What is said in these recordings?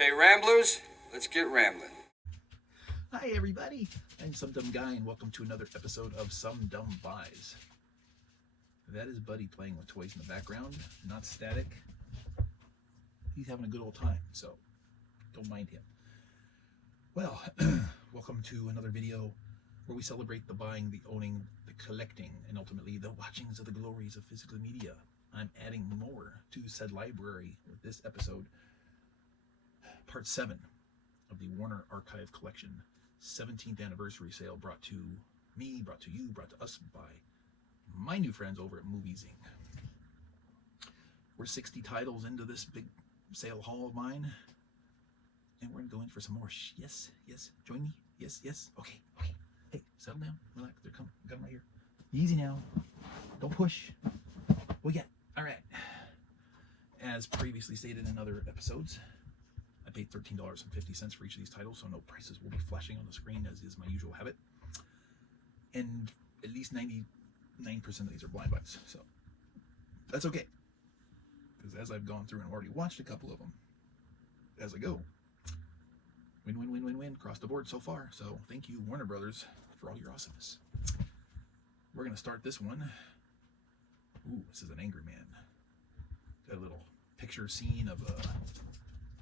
Okay, Ramblers, let's get rambling. Hi everybody, I'm Some Dumb Guy and welcome to another episode of SumDumBuys. That is Buddy playing with toys in the background, not static. He's having a good old time, so don't mind him. Well, welcome to another video where we celebrate the buying, the owning, the collecting, and ultimately the watchings of the glories of physical media. I'm adding more to said library with this episode, part 7 of the Warner Archive Collection 17th anniversary sale, brought to me, brought to you, brought to us by my new friends over at MovieZyng. We're 60 titles into this big sale haul of mine, and we're gonna go in for some more. Yes, join me. Yes. Okay. Hey, settle down, relax. They're coming. Got them right here. Easy now. Don't push. Well, yeah. All right. As previously stated in other episodes, I paid $13.50 for each of these titles, so no prices will be flashing on the screen, as is my usual habit. And at least 99% of these are blind buys, so that's okay. Because as I've gone through and already watched a couple of them as I go, win across the board so far. So thank you, Warner Brothers, for all your awesomeness. We're gonna start this one. Ooh, this is an angry man. Got a little picture scene of a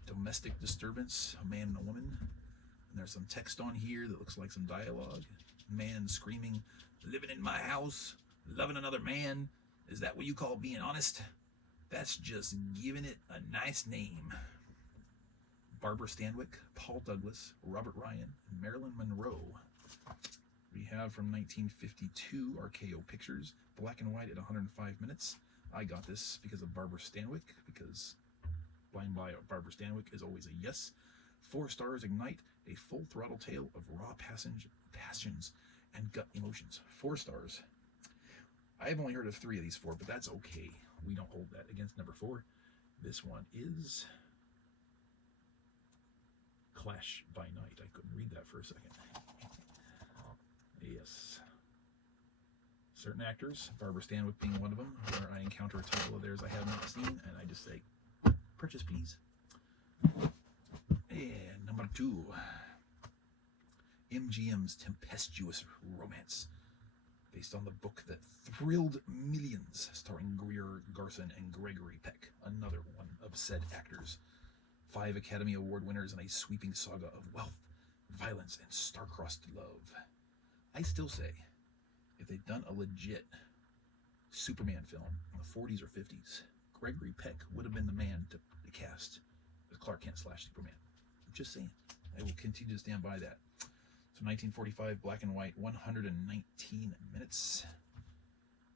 domestic disturbance, a man and a woman, and there's some text on here that looks like some dialogue. Man screaming, "Living in my house, loving another man, is that what you call being honest? That's just giving it a nice name." Barbara Stanwyck, Paul Douglas, Robert Ryan, and Marilyn Monroe. We have from 1952 RKO Pictures, black and white at 105 minutes. I got this because of Barbara Stanwyck, because Blind Buy Barbara Stanwyck is always a yes. 4 stars. Ignite, a full throttle tale of raw passions and gut emotions. 4 stars. I have only heard of 3 of these 4, but that's okay. We don't hold that against number 4. This one is Clash by Night. I couldn't read that for a second. Yes. Certain actors, Barbara Stanwyck being one of them, where I encounter a title of theirs I have not seen, and I just say, purchase please. And number 2, MGM's tempestuous romance, based on the book that thrilled millions, starring Greer Garson and Gregory Peck, another one of said actors. 5 Academy Award winners in a sweeping saga of wealth, violence, and star-crossed love. I still say, if they'd done a legit Superman film in the 40s or 50s, Gregory Peck would have been the man to cast as Clark Kent / Superman. I'm just saying. I will continue to stand by that. So 1945, black and white, 119 minutes.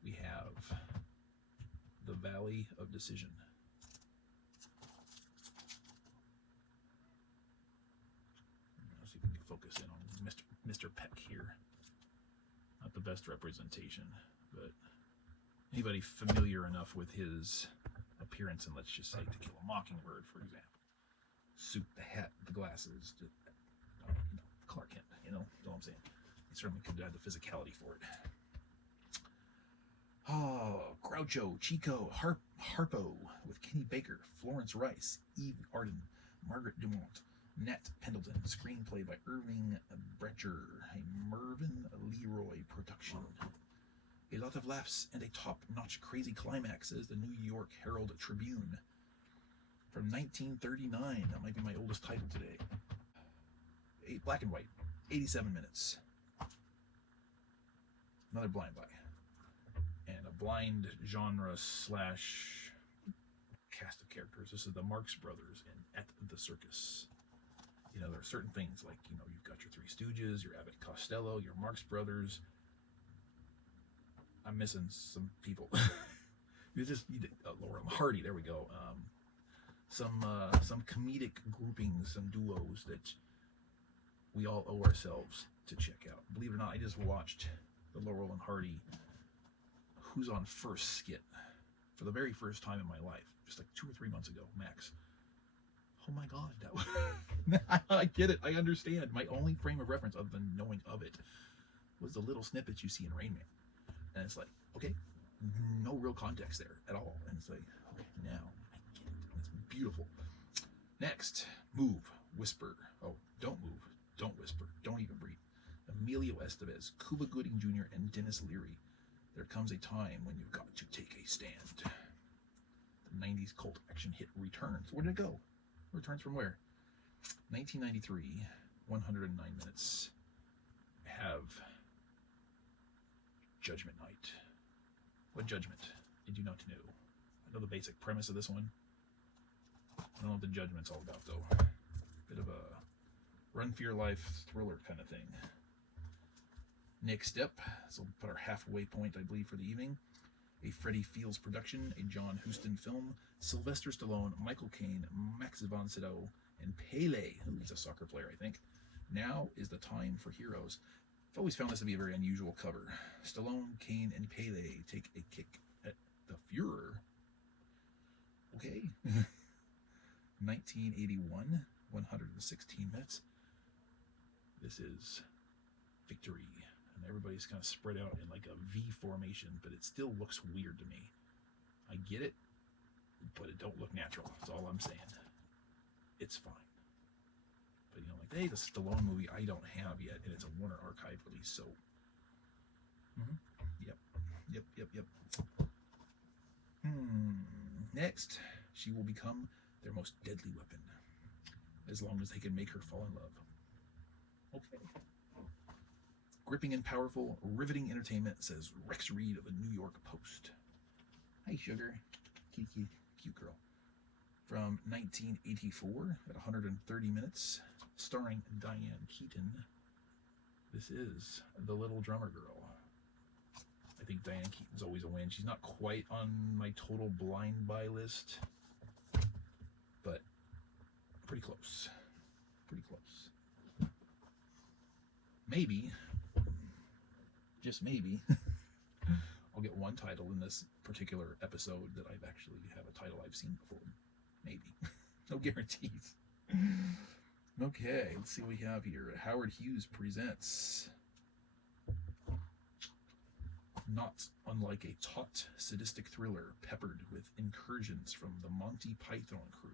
We have The Valley of Decision. Let's see if we can focus in on Mr. Peck here. Not the best representation, but anybody familiar enough with his appearance, and let's just say To Kill a Mockingbird, for example, suit, the hat, the glasses, Clark Kent, you know what I'm saying? He certainly could have the physicality for it. Oh, Groucho, Chico, Harpo with Kenny Baker, Florence Rice, Eve Arden, Margaret Dumont, Nat Pendleton. Screenplay by Irving Brecher, a Mervyn Leroy production. A lot of laughs and a top-notch crazy climax, says the New York Herald Tribune. From 1939. That might be my oldest title today. Black and white. 87 minutes. Another blind buy. And a blind genre / cast of characters. This is the Marx Brothers in At the Circus. You know, there are certain things like, you know, you've got your Three Stooges, your Abbott Costello, your Marx Brothers. I'm missing some people. You just need Laurel and Hardy. There we go. Some comedic groupings, some duos that we all owe ourselves to check out. Believe it or not, I just watched the Laurel and Hardy Who's on First skit for the very first time in my life, just like 2 or 3 months ago, max. Oh my God, that was I get it. I understand. My only frame of reference, other than knowing of it, was the little snippets you see in Rain Man. And it's like, okay, no real context there at all. And it's like, okay, now I get it. It's beautiful. Next, Move, whisper. Oh, don't move, don't whisper, don't even breathe. Emilio Estevez, Cuba Gooding Jr., and Dennis Leary. There comes a time when you've got to take a stand. The 90s cult action hit returns. Where did it go? Returns from where? 1993, 109 minutes. Have Judgment Night. What judgment did you not know? I know the basic premise of this one. I don't know what the judgment's all about, though. Bit of a run for your life thriller kind of thing. Next up, this will put our halfway point, I believe, for the evening. A Freddie Fields production, a John Huston film, Sylvester Stallone, Michael Caine, Max von Sydow, and Pele, who's a soccer player, I think. Now is the time for heroes. I've always found this to be a very unusual cover. Stallone, Caine, and Pele take a kick at the Fuhrer. Okay. 1981, 116 minutes. This is victory. And everybody's kind of spread out in like a V formation, but it still looks weird to me. I get it, but it don't look natural. That's all I'm saying. It's fine. But, you know, like, hey, the Stallone movie I don't have yet, and it's a Warner Archive release, so. Yep. Next, she will become their most deadly weapon, as long as they can make her fall in love. Okay. Gripping and powerful, riveting entertainment, says Rex Reed of the New York Post. Hi, sugar. Kiki, cute girl. From 1984 at 130 minutes, starring Diane Keaton. This is The Little Drummer Girl. I think Diane Keaton's always a win. She's not quite on my total blind buy list, but pretty close. Pretty close. Maybe, just maybe, I'll get one title in this particular episode that I've actually have a title I've seen before. Maybe. No guarantees. Okay, let's see what we have here. Howard Hughes presents not unlike a taut, sadistic thriller peppered with incursions from the Monty Python crew.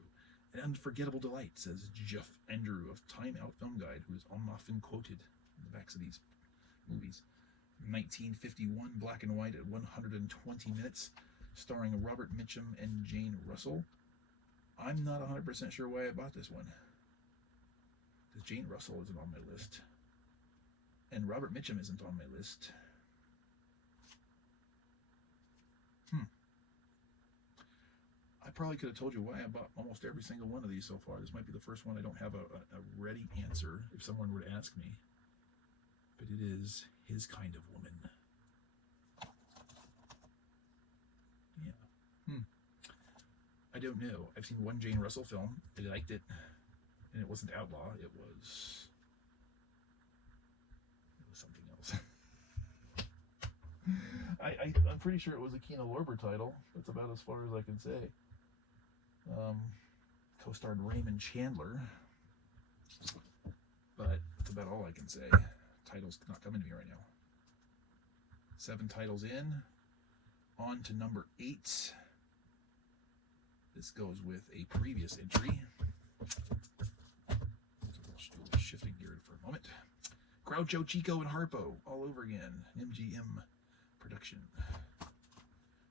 An unforgettable delight, says Jeff Andrew of Time Out Film Guide, who is often quoted in the backs of these movies. 1951, black and white at 120 minutes, starring Robert Mitchum and Jane Russell. I'm not 100% sure why I bought this one, because Jane Russell isn't on my list, and Robert Mitchum isn't on my list. I probably could have told you why I bought almost every single one of these so far. This might be the first one I don't have a ready answer if someone were to ask me. But it is His Kind of Woman. Yeah. I don't know. I've seen one Jane Russell film. I liked it. And it wasn't Outlaw. It was something else. I'm pretty sure it was a Kino Lorber title. That's about as far as I can say. Co-starred Raymond Chandler. But that's about all I can say. Title's not coming to me right now. 7 titles in. On to number 8. This goes with a previous entry. Shifting gear for a moment. Groucho, Chico, and Harpo all over again. MGM production.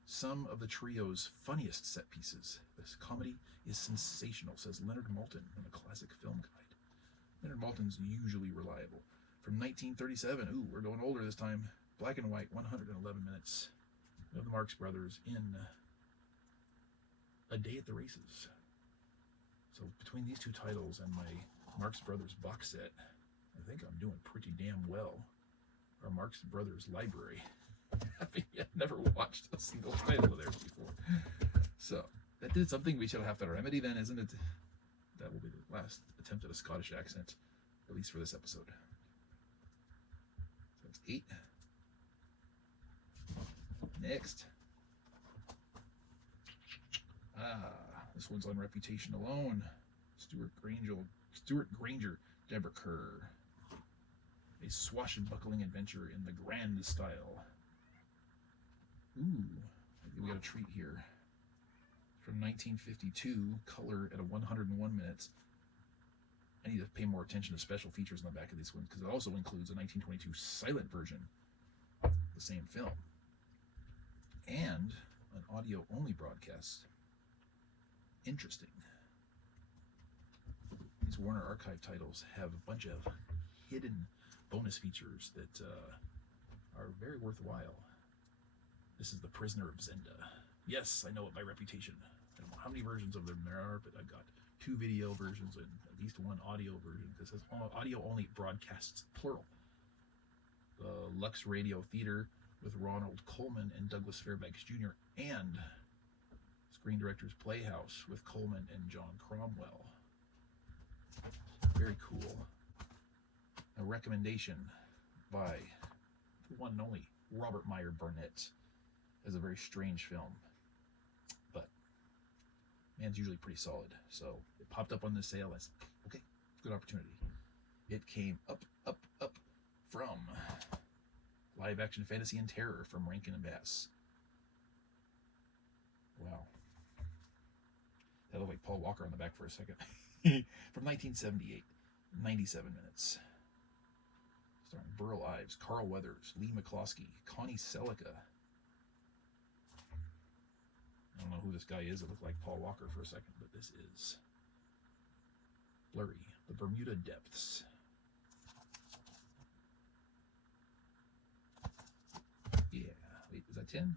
Some of the trio's funniest set pieces. This comedy is sensational, says Leonard Maltin in a classic film guide. Leonard Maltin's usually reliable. From 1937, ooh, we're going older this time. Black and white, 111 minutes. We have the Marx Brothers in A Day at the Races. So between these two titles and my Marx Brothers box set, I think I'm doing pretty damn well. Our Marx Brothers library. I've never watched a single title of theirs before. So that did something we should have to remedy then, isn't it? That will be the last attempt at a Scottish accent, at least for this episode. So that's 8. Next. This one's on Reputation Alone. Stuart Granger, Deborah Kerr. A swashbuckling adventure in the grand style. Ooh, I think we got a treat here. From 1952, color at 101 minutes. I need to pay more attention to special features on the back of these ones, because it also includes a 1922 silent version of the same film and an audio-only broadcast. Interesting. These Warner Archive titles have a bunch of hidden bonus features that are very worthwhile. This is The Prisoner of Zenda. Yes, I know it by reputation. I don't know how many versions of them there are, but I've got 2 video versions and at least 1 audio version, because it's audio-only broadcasts, plural. The Lux Radio Theater with Ronald Colman and Douglas Fairbanks Jr., and Screen Directors Playhouse with Coleman and John Cromwell. Very cool. A recommendation by the one and only Robert Meyer Burnett. Is a very strange film, but man's usually pretty solid. So it popped up on the sale. I said, okay, good opportunity. It came up from Live Action Fantasy and Terror from Rankin and Bass. Wow. That looked like Paul Walker on the back for a second. From 1978, 97 minutes. Starring Burl Ives, Carl Weathers, Lee McCloskey, Connie Selica. I don't know who this guy is. It looked like Paul Walker for a second, but this is Blurry, The Bermuda Depths. Yeah, wait, is that 10?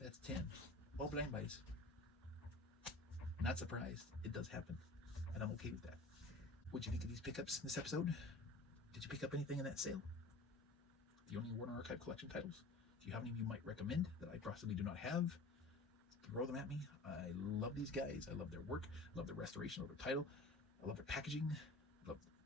That's 10. Oh, blind buys. Not surprised. It does happen, and I'm okay with that. What'd you think of these pickups in this episode? Did you pick up anything in that sale? The only Warner Archive collection titles? Do you have any you might recommend that I possibly do not have? Throw them at me. I love these guys. I love their work. I love their restoration of their title. I love their packaging.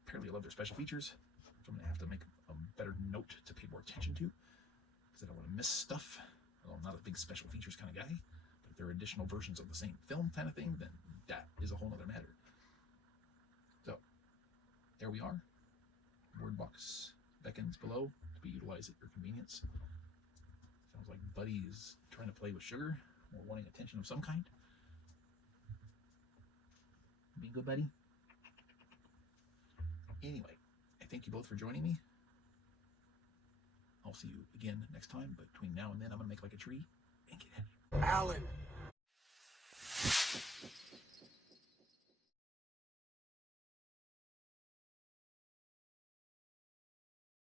Apparently I love their special features, which I'm going to have to make a better note to pay more attention to, because I don't want to miss stuff. Well, I'm not a big special features kind of guy, but if there are additional versions of the same film kind of thing, then that is a whole other matter. So, there we are. Word box beckons below to be utilized at your convenience. Sounds like Buddy is trying to play with sugar or wanting attention of some kind. Being good, Buddy? Anyway, I thank you both for joining me. I'll see you again next time, but between now and then, I'm going to make like a tree and get at you. Alan,